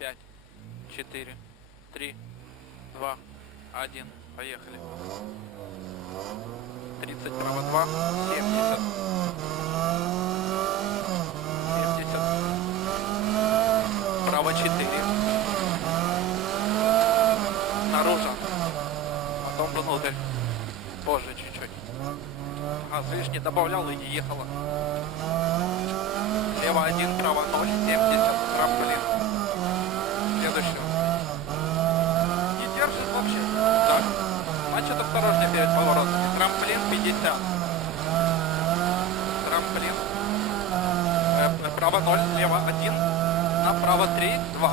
5, 4, 3, 2, 1. Поехали. 30, право 2, 70. 70. Право 4. Наружу. Потом внутрь. Позже чуть-чуть. А, видишь, не добавлял и не ехала. Лево 1, право 0, 70. Трамплин. Следующий. Не держит вообще. Так. Значит, осторожнее перед поворотами. Трамплин 50. Трамплин. Э, право 0, лево 1. Направо 3, 2.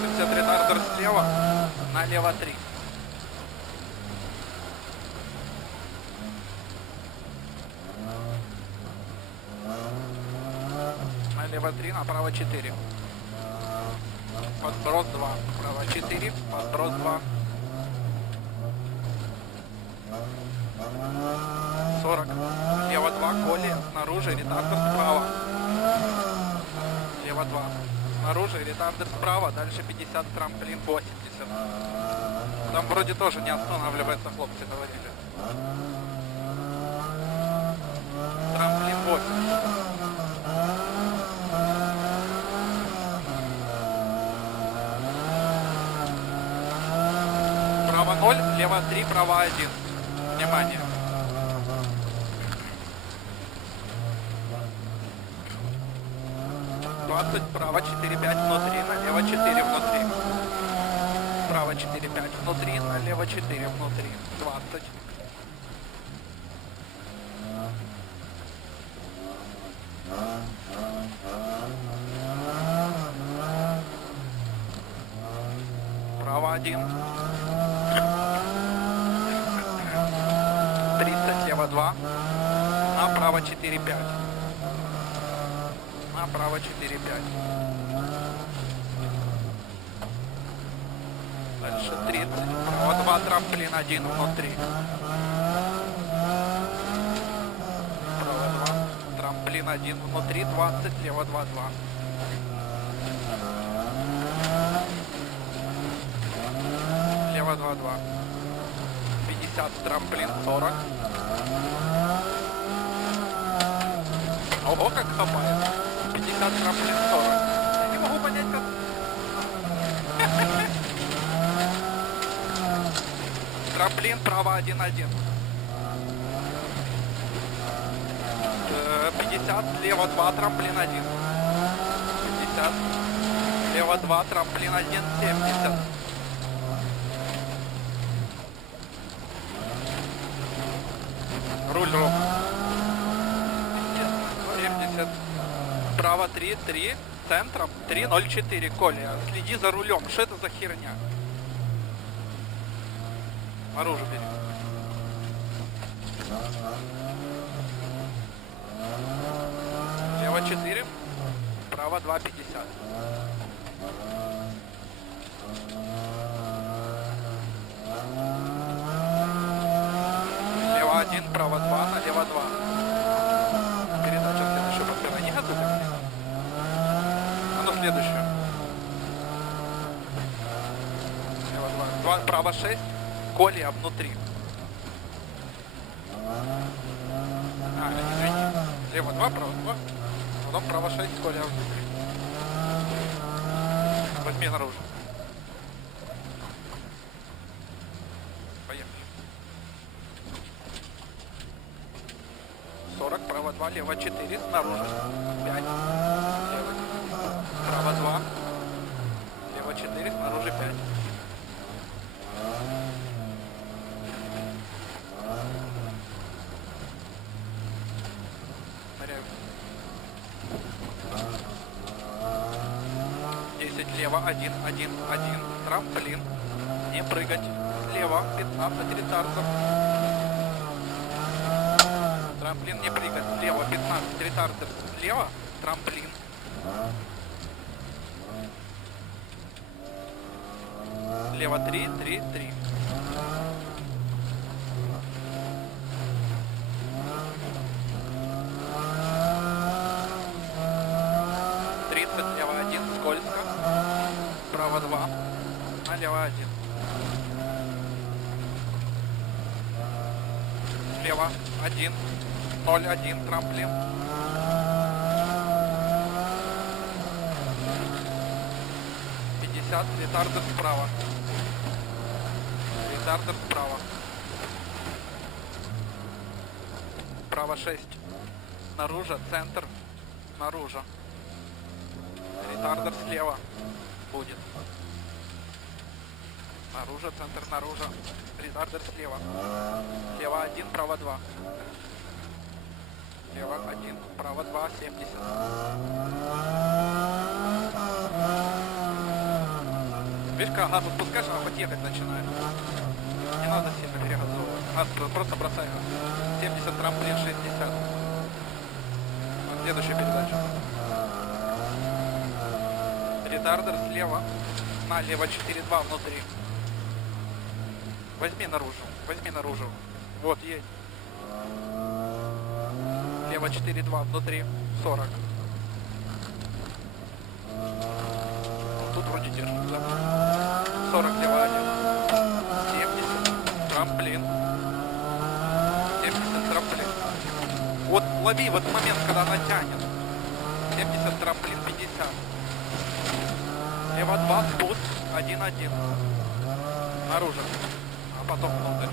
Так, 80 ретардер слева, налево 3. Налево 3, направо 4. Подброс 2, право 4, подброс 2. 40. Лево 2, коли, снаружи, ретардер справа. Лево 2. Снаружи, ретардер справа, дальше 50, трамплин 80. Там вроде тоже не останавливается, хлопцы говорили. Трамплин 80. Право 0, лево 3, право 1. Внимание. Двадцать, право 4, 5 внутри, налево 4 внутри. Право 4, 5 внутри, налево 4 внутри. 20. Право 1. 30, лево 2. Направо 4, 5. Направо 4, 5. Дальше 30. Право 2, трамплин 1 внутри. Право 2. Трамплин 1 внутри, 20, лево 2, 2. Лево 2, 2. 50, трамплин 40. Ого, как хапает. 50, трамплин 40. Я не могу понять, как... Трамплин право 1-1. Э, 50, слева 2, трамплин 1. 50. Слева 2, трамплин 1, 70. Руль ровно. 70. Право 3, 3. Центром 3, 0, 4. Коля, следи за рулем. Что это за херня? Оружие бери. Лево 4. Право 2,50. Лево 1, право 2, налево 2. Передача следующего подбора. Не готовы? А ну следующую. Лево 2. 2, право 6. Колия внутри. А, извини. Лево 2, право 2. Потом право 6, Коля внутри. Возьми наружу. Поехали. 40, право 2, лево 4, снаружи. 5. Лево. Право 2. Лево 4, снаружи 5. Ныряю. 10 лево, 1, 1, 1. Трамплин. Не прыгать. Слева, 15 ретардов. Трамплин не прыгать. Слева, 15 ретардов. Слева, трамплин. Слева 3, 3, 3. Тридцать, слева скользко. Справа два, налево один. Слева один, ноль один, трамплин. Пятьдесят, ретардер справа. Ретардер справа. Справа 6. Наружу, центр. Наружу. Ретардер слева будет. Наружу, центр, наружу. Ретардер слева. Слева 1, право 2. Слева 1, право 2, 70. Видишь, как газ отпускаешь, она хоть ехать начинает. Не надо сильно перегазовывать. Газ просто бросай газ. 70 трамплин, 60. Следующая передача. Ретардер слева. Налево 4-2 внутри. Возьми наружу. Возьми наружу. Вот, едь. Лево 4-2 внутри. 40. Тут вроде держит, да? 40 лево 1. 70. Трамплин. 70 трамплин. Вот лови в этот момент, когда она тянет. 70 трамплин 50. Лево 2 спуск 1-1. Наружу. А потом внутрь.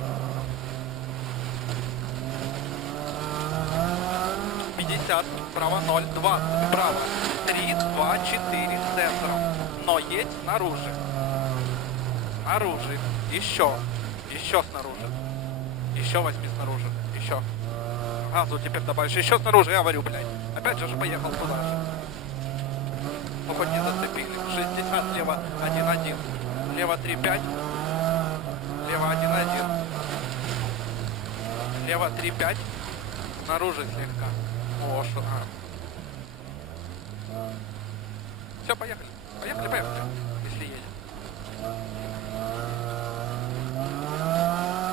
50, справа 0, 20, справа 3, 2, 4 с центром. Но есть снаружи. Снаружи. Еще. Еще снаружи. Еще возьми снаружи. Еще. Газу теперь добавишь. Еще снаружи, я говорю, блядь. Опять же поехал туда же. Ну хоть не зацепили. 60 слева 1-1. Лево 3-5. Лево 1-1. Лево 3-5. Снаружи слегка. О, что? Все, поехали. Поехали, поехали. Если едем.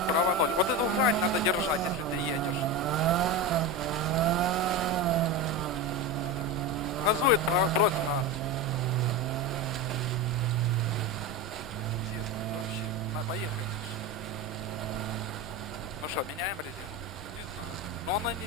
Право ноль. Вот эту грань надо держать, если ты едешь. Газует про- просто Что, меняем резину? Ну она не